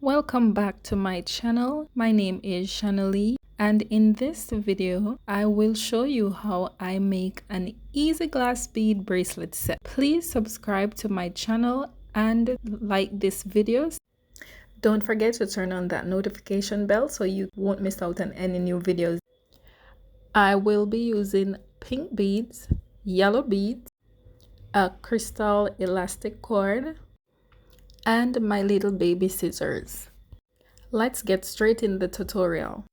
Welcome back to my channel. My name is Shanali, and in this video I will show you how I make an easy glass bead bracelet set. Please subscribe to my channel and like this video. Don't forget to turn on that notification bell so you won't miss out on any new videos. I will be using pink beads, yellow beads, a crystal elastic cord, and my little baby scissors. Let's get straight in the tutorial.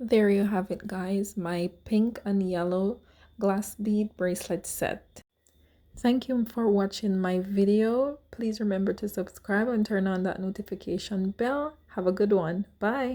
There you have it, guys, my pink and yellow glass bead bracelet set. Thank you for watching my video. Please remember to subscribe and turn on that notification bell. Have a good one. Bye.